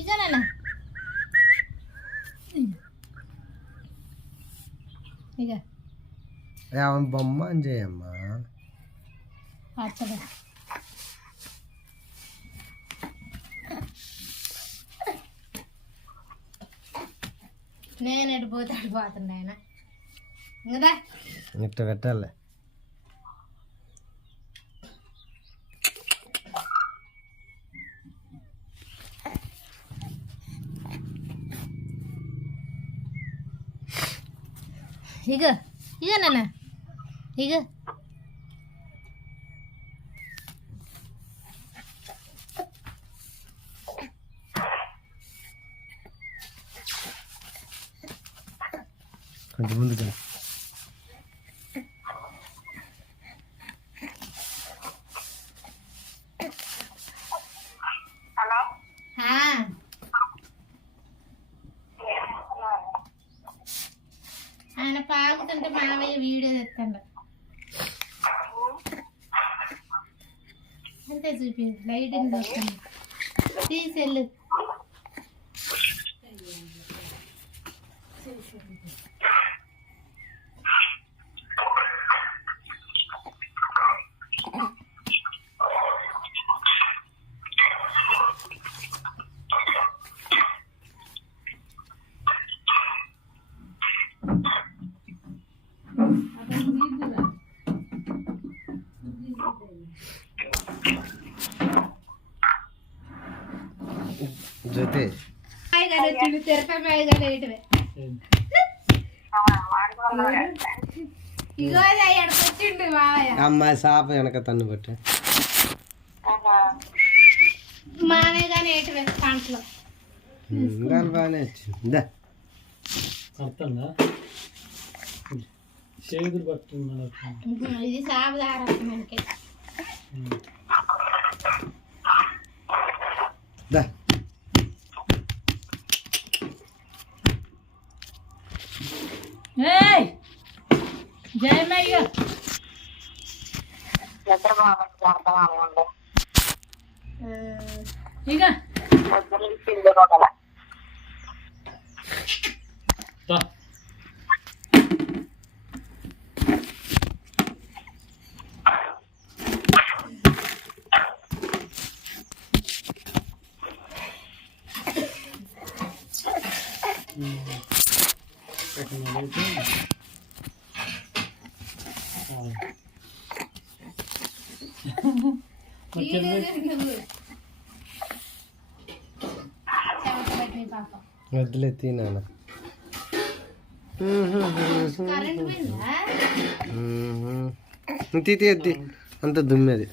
ఇదేనా ఇక బొమ్మ అని చేయమ్మా నేను ఎడిపోతే అడిపోతుండే ఆయన ఇంకా ఇట్ట పెట్టాలి ఇక నాన్న ఇక కొంచెం ముందుగా ఆయన పాకుతుంటే మామయ్య వీడియో తెస్తాడు అంతే చూపి లైటింగ్ చూస్తాను తీసెళ్ళు జ్యోతి అమ్మాయి సాప వెనక తన్ను పట్టే మానే కానీ ఏటివే పంటలో బాగానే వచ్చింది ఇది సాబుదార మనకి జయమయ్య ఇక వద్దులే తినాను తీతి అంత దుమ్మేది